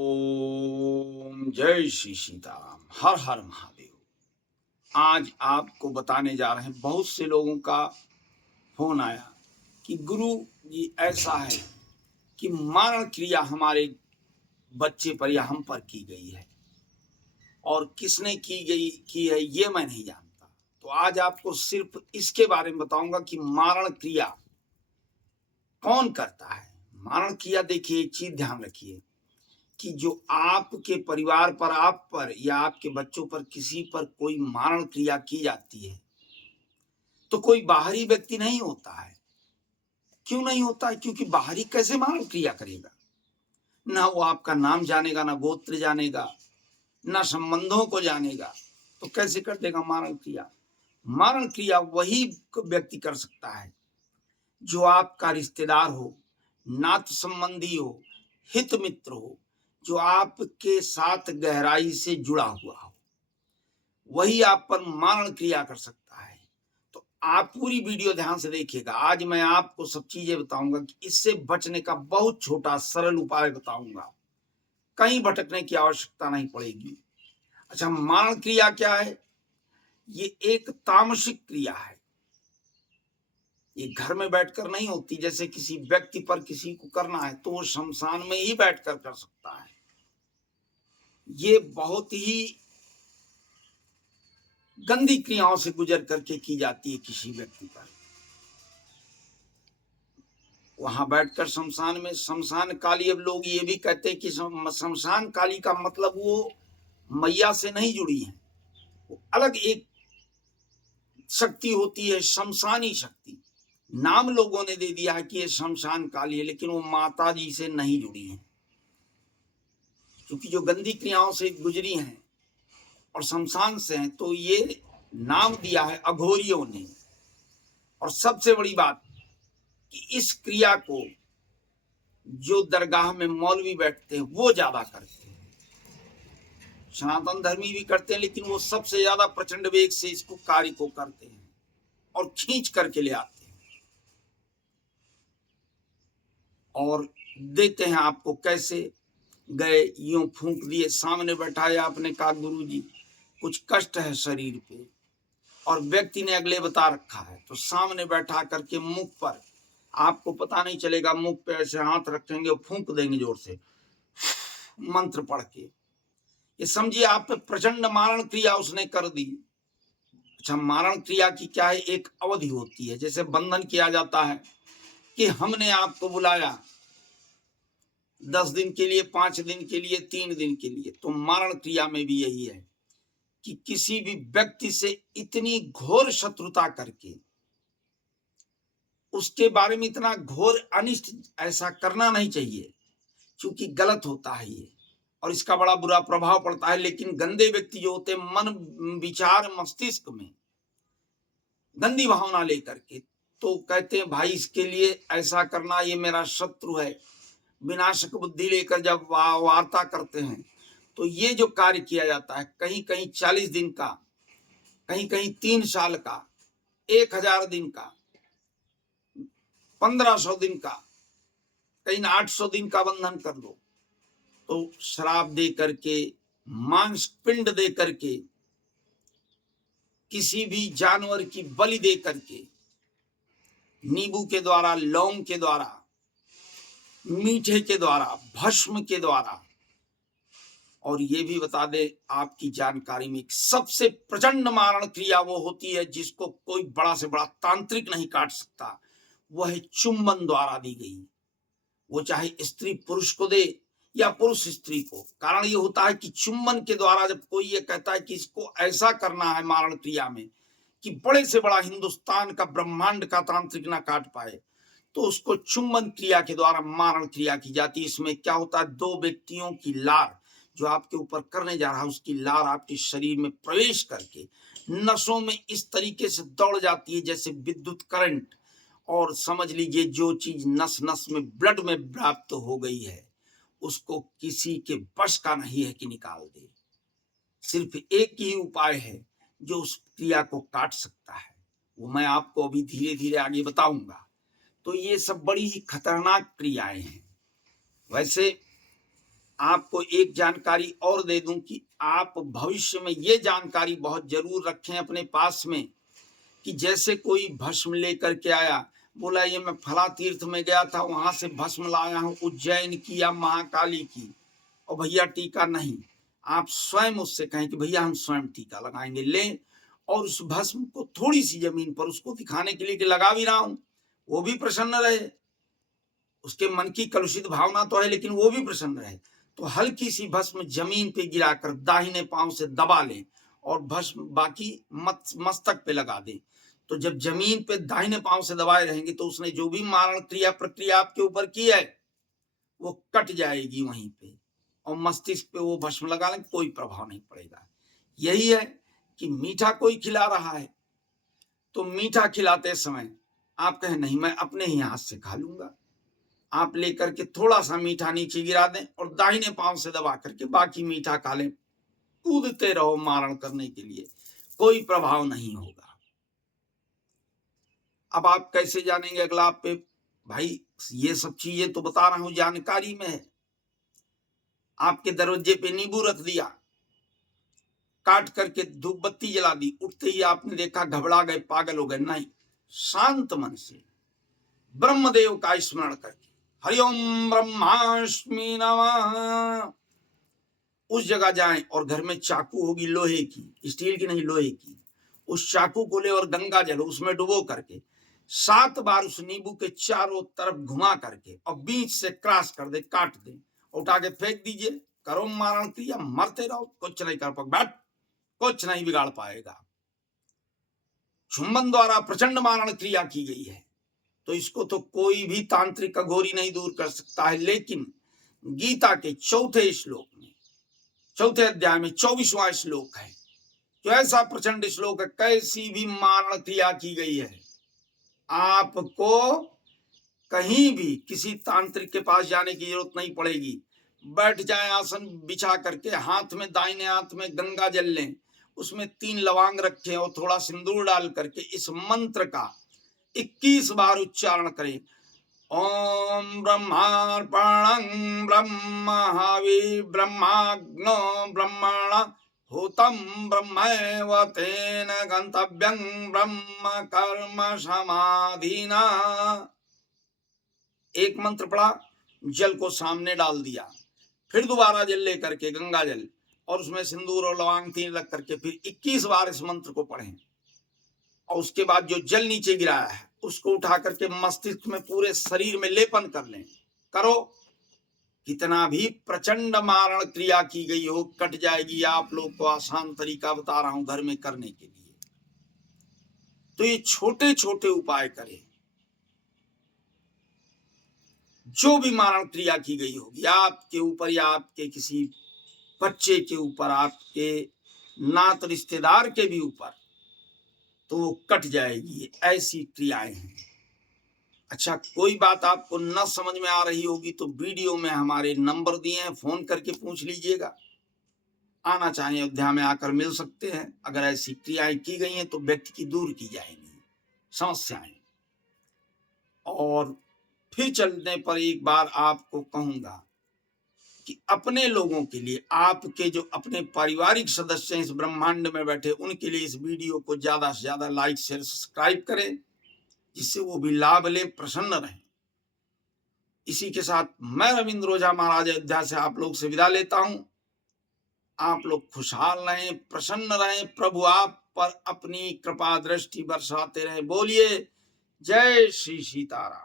ओम जय श्री सीताराम। हर हर महादेव। आज आपको बताने जा रहे हैं, बहुत से लोगों का फोन आया कि गुरु जी ऐसा है कि मारण क्रिया हमारे बच्चे पर या हम पर की गई है और किसने की है ये मैं नहीं जानता। तो आज आपको सिर्फ इसके बारे में बताऊंगा कि मारण क्रिया कौन करता है। मारण क्रिया देखिए, एक चीज ध्यान रखिए कि जो आपके परिवार पर, आप पर या आपके बच्चों पर किसी पर कोई मारण क्रिया की जाती है तो कोई बाहरी व्यक्ति नहीं होता है। क्यों नहीं होता है? क्योंकि बाहरी कैसे मारण क्रिया करेगा? ना वो आपका नाम जानेगा, ना गोत्र जानेगा, ना संबंधों को जानेगा, तो कैसे कर देगा मारण क्रिया? मारण क्रिया वही व्यक्ति कर सकता है जो आपका रिश्तेदार हो, नात संबंधी हो, हित मित्र हो, जो आपके साथ गहराई से जुड़ा हुआ हो, वही आप पर मारण क्रिया कर सकता है। तो आप पूरी वीडियो ध्यान से देखिएगा। आज मैं आपको सब चीजें बताऊंगा कि इससे बचने का बहुत छोटा सरल उपाय बताऊंगा। कहीं भटकने की आवश्यकता नहीं पड़ेगी। अच्छा, मारण क्रिया क्या है? ये एक तामसिक क्रिया है। ये घर में बैठकर नहीं होती। जैसे किसी व्यक्ति पर किसी को करना है तो वो शमशान में ही बैठकर कर सकता है। ये बहुत ही गंदी क्रियाओं से गुजर करके की जाती है किसी व्यक्ति पर। वहां बैठकर शमशान में, शमशान काली, अब लोग ये भी कहते हैं कि शमशान काली का मतलब वो मैया से नहीं जुड़ी है, वो अलग एक शक्ति होती है, शमशानी शक्ति। नाम लोगों ने दे दिया है कि ये शमशान काली है, लेकिन वो माता जी से नहीं जुड़ी है, क्योंकि जो गंदी क्रियाओं से गुजरी हैं और शमशान से हैं, तो ये नाम दिया है अघोरियों ने। और सबसे बड़ी बात कि इस क्रिया को जो दरगाह में मौलवी बैठते हैं वो ज्यादा करते हैं। सनातन धर्मी भी करते हैं, लेकिन वो सबसे ज्यादा प्रचंड वेग से इसको कार्य को करते हैं और खींच करके ले आते हैं और देते हैं आपको। कैसे गए, यूं फूंक दिए, सामने बैठाया आपने, कहा गुरु जी कुछ कष्ट है शरीर पे, और व्यक्ति ने अगले बता रखा है, तो सामने बैठा करके मुख पर, आपको पता नहीं चलेगा, मुख पे ऐसे हाथ रखेंगे और फूंक देंगे जोर से मंत्र पढ़ के। ये समझिए आप पे प्रचंड मारण क्रिया उसने कर दी। अच्छा, मारण क्रिया की क्या है, एक अवधि होती है। जैसे बंधन किया जाता है कि हमने आपको बुलाया 10 दिन के लिए, 5 दिन के लिए, 3 दिन के लिए, तो मारण क्रिया में भी यही है कि किसी भी व्यक्ति से इतनी घोर शत्रुता करके, उसके बारे में इतना घोर अनिष्ट, ऐसा करना नहीं चाहिए, क्योंकि गलत होता है ये और इसका बड़ा बुरा प्रभाव पड़ता है। लेकिन गंदे व्यक्ति जो होते हैं, मन विचार मस्तिष्क में गंदी भावना लेकर के, तो कहते हैं भाई इसके लिए ऐसा करना, ये मेरा शत्रु है। विनाशक बुद्धि लेकर जब वार्ता करते हैं, तो ये जो कार्य किया जाता है, कहीं कहीं 40 दिन का, कहीं कहीं 3 साल का, 1000 दिन का, 1500 दिन का, कहीं 800 दिन का बंधन कर दो। तो शराब दे करके, मांस पिंड दे करके, किसी भी जानवर की बलि दे करके, नींबू के द्वारा, लौंग के द्वारा, मीठे के द्वारा, भस्म के द्वारा। और ये भी बता दे आपकी जानकारी में, सबसे प्रचंड मारण क्रिया वो होती है जिसको कोई बड़ा से बड़ा तांत्रिक नहीं काट सकता। वह है चुंबन द्वारा दी गई। वो चाहे स्त्री पुरुष को दे या पुरुष स्त्री को। कारण ये होता है कि चुंबन के द्वारा जब कोई ये कहता है कि इसको ऐसा करना है मारण क्रिया में कि बड़े से बड़ा हिंदुस्तान का, ब्रह्मांड का तांत्रिक ना काट पाए, तो उसको चुंबन क्रिया के द्वारा मारण क्रिया की जाती है। इसमें क्या होता है, 2 व्यक्तियों की लार जो आपके ऊपर करने जा रहा है, उसकी लार आपके शरीर में प्रवेश करके नसों में इस तरीके से दौड़ जाती है जैसे विद्युत करंट। और समझ लीजिए जो चीज नस नस में, ब्लड में व्याप्त हो गई है, उसको किसी के बस का नहीं है कि निकाल दे। सिर्फ एक ही उपाय है जो उस क्रिया को काट सकता है, वो मैं आपको अभी धीरे धीरे आगे बताऊंगा। तो ये सब बड़ी ही खतरनाक क्रियाएं हैं। वैसे आपको एक जानकारी और दे दूं कि आप भविष्य में ये जानकारी बहुत जरूर रखें अपने पास में कि जैसे कोई भस्म लेकर के आया, बोला ये मैं फला तीर्थ में गया था, वहां से भस्म लाया हूं, उज्जैन की या महाकाली की, और भैया टीका नहीं, आप स्वयं उससे कहें कि भैया हम स्वयं टीका लगाएंगे, लें और उस भस्म को थोड़ी सी जमीन पर उसको दिखाने के लिए कि लगा भी रहा हूं, वो भी प्रसन्न रहे, उसके मन की कलुषित भावना तो है लेकिन वो भी प्रसन्न रहे। तो हल्की सी भस्म जमीन पे गिराकर दाहिने पांव से दबा लें और भस्म बाकी मस्तक पे लगा दें। तो जब जमीन पे दाहिने पांव से दबाए रहेंगे तो उसने जो भी मारण क्रिया प्रक्रिया आपके ऊपर की है वो कट जाएगी वहीं पे, और मस्तिष्क पे वो भस्म लगा लें, कोई प्रभाव नहीं पड़ेगा। यही है कि मीठा कोई खिला रहा है तो मीठा खिलाते समय आप कहें नहीं मैं अपने ही हाथ से खा लूंगा, आप लेकर के थोड़ा सा मीठा नीचे गिरा दें और दाहिने पांव से दबा करके बाकी मीठा खा लें, कूदते रहो मारण करने के लिए, कोई प्रभाव नहीं होगा। अब आप कैसे जानेंगे अगला आप पे, भाई ये सब चीजें तो बता रहा हूं जानकारी में है। आपके दरवाजे पे नींबू रख दिया, काट करके धूप बत्ती जला दी, उठते ही आपने देखा घबरा गए, पागल हो गए, नहीं, शांत मन से ब्रह्मदेव का स्मरण करके हरिओम ब्रह्मास्मि नमः उस जगह जाएं और घर में चाकू होगी लोहे की, स्टील की नहीं लोहे की, उस चाकू को ले और गंगा जल उसमें डुबो करके 7 बार उस नींबू के चारों तरफ घुमा करके और बीच से क्रॉस कर दे, काट दे, उठा के फेंक दीजिए, करो मारण क्रिया, मरते रहो, कुछ नहीं कर पाओगे, बैठ, कुछ नहीं बिगाड़ पाएगा। चुंबन द्वारा प्रचंड मारण क्रिया की गई है, तो इसको तो कोई भी तांत्रिक अघोरी नहीं दूर कर सकता है। लेकिन गीता के चौथे श्लोक में, चौथे अध्याय में 24वां श्लोक है, जो ऐसा प्रचंड श्लोक है, कैसी भी मारण क्रिया की गई है, आपको कहीं भी किसी तांत्रिक के पास जाने की जरूरत नहीं पड़ेगी। बैठ जाए आसन बिछा करके, हाथ में दाहिने हाथ में गंगा जल लें, उसमें 3 लवांग रखें और थोड़ा सिंदूर डाल करके इस मंत्र का 21 बार उच्चारण करें। ओम ब्रह्मार्पणं ब्रह्महवि ब्रह्माग्नो ब्रह्मण होतम ब्रह्मैव तेन गंतव्यं ब्रह्म कर्म समाधिना। एक मंत्र पढ़ा, जल को सामने डाल दिया, फिर दोबारा जल लेकर के गंगा जल और उसमें सिंदूर और लवांग 3 रख करके फिर 21 बार इस मंत्र को पढ़ें, और उसके बाद जो जल नीचे गिराया है उसको उठा करके मस्तिष्क में पूरे शरीर में लेपन कर लें। करो, कितना भी प्रचंड मारण क्रिया की गई हो कट जाएगी। आप लोग को आसान तरीका बता रहा हूं घर में करने के लिए, तो ये छोटे छोटे उपाय करें। जो भी मारण क्रिया की गई होगी आपके ऊपर या आपके किसी बच्चे के ऊपर, आपके नात रिश्तेदार के भी ऊपर, तो वो कट जाएगी। ऐसी क्रियाएं हैं। अच्छा, कोई बात आपको न समझ में आ रही होगी तो वीडियो में हमारे नंबर दिए हैं, फोन करके पूछ लीजिएगा। आना चाहें अयोध्या में आकर मिल सकते हैं। अगर ऐसी क्रियाएं की गई हैं तो व्यक्ति की दूर की जाएंगी समस्याएं। और फिर चलने पर एक बार आपको कहूंगा कि अपने लोगों के लिए, आपके जो अपने पारिवारिक सदस्य हैं इस ब्रह्मांड में बैठे, उनके लिए इस वीडियो को ज्यादा से ज्यादा लाइक शेयर सब्सक्राइब करें, जिससे वो भी लाभ लें, प्रसन्न रहें। इसी के साथ मैं रविंद्र ओझा महाराज अयोध्या से आप लोग से विदा लेता हूं। आप लोग खुशहाल रहें, प्रसन्न रहें, प्रभु आप पर अपनी कृपा दृष्टि बरसाते रहें। बोलिए जय श्री सीताराम।